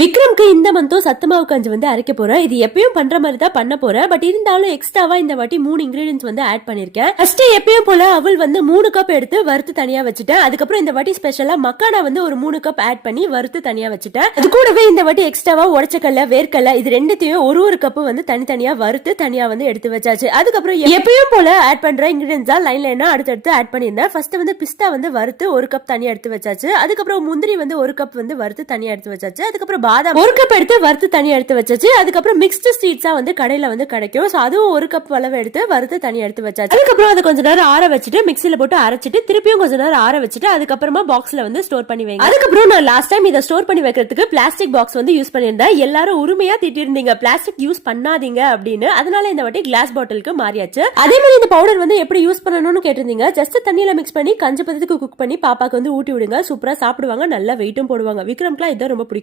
விக்ரம்க்கு இந்த மந்தும் சத்துமாவு கஞ்சி வந்து அரைக்க போறேன். இது எப்பயும் பண்ற மாதிரி தான் பண்ண போறேன். பட் இருந்தாலும் எக்ஸ்ட்ராவா இந்த வாட்டி 3 இன்கிரீடியன்ஸ் வந்து ஆட் பண்ணிருக்கேன். ஃபர்ஸ்ட் எப்பயும் போல அவள் வந்து 3 கப் எடுத்து வறுத்து தனியா வச்சுட்டேன். அதுக்கப்புறம் இந்த வாட்டி ஸ்பெஷலா மக்கானா வந்து ஒரு 3 கப் ஆட் பண்ணி வறுத்து தனியா வச்சுட்டேன். அது கூடவே இந்த வாட்டி எக்ஸ்ட்ராவா உடச்சக்கல்ல வேர்க்கல்ல இது ரெண்டுத்தையும் ஒரு கப் வந்து தனித்தனியா வறுத்து தனியா வந்து எடுத்து வச்சாச்சு. அதுக்கப்புறம் எப்பயும் போல ஆட் பண்ற இன்கிரீடியன்ஸ் தான் லைன்ல என்ன அடுத்தடுத்து ஆட் பண்ணியிருந்தேன். ஃபர்ஸ்ட் வந்து பிஸ்தா வந்து வறுத்து 1 கப் தனியா எடுத்து வச்சாச்சு. அதுக்கப்புறம் முந்திரி வந்து 1 கப் வந்து வறுத்து தனியா எடுத்து வச்சாச்சு. அதுக்கப்புறம் பாதாம் 1 கப் எடுத்து வறுத்து தனியா எடுத்து வச்சாச்சு. அதுக்கப்புறம் மிக்ஸ்டு சீட்ஸா வந்து கடையில வந்து கிடைக்கும். சோ அதுவும் 1 கப் அளவு எடுத்து வறுத்து தனியா எடுத்து வச்சாச்சு. அதுக்கப்புறம் அதை கொஞ்ச நேரம் ஆற வச்சுட்டு மிக்ஸில போட்டு அரைச்சிட்டு திருப்பியும் கொஞ்ச நேரம் ஆற வச்சுட்டு அதுக்கப்புறமா பாக்ஸ்ல வந்து ஸ்டோர் பண்ணி வைங்க. அதுக்கப்புறம் நான் லாஸ்ட் டைம் இதை ஸ்டோர் பண்ணி வைக்கிறதுக்கு பிளாஸ்டிக் பாக்ஸ் வந்து யூஸ் பண்ணியிருந்தேன். எல்லாரும் உரிமையா திட்டிருந்தீங்க பிளாஸ்டிக் யூஸ் பண்ணாதீங்க அப்படின்னு. அதனால இந்த வாட்டி கிளாஸ் பாட்டிலுக்கு மாறியாச்சு. அதே மாதிரி இந்த பவுடர் வந்து எப்படி யூஸ் பண்ணணும்னு கேட்டிருந்தீங்க. ஜஸ்ட் தண்ணியில மிக்ஸ் பண்ணி கஞ்சி பதத்துக்கு குக் பண்ணி பாப்பாக்கு வந்து ஊட்டி விடுங்க. சூப்பரா சாப்பிடுவாங்க. நல்லா வெயிட்டும் போடுவாங்க. விக்ரம்க்குலாம் இதான் ரொம்ப பிடிக்கும்.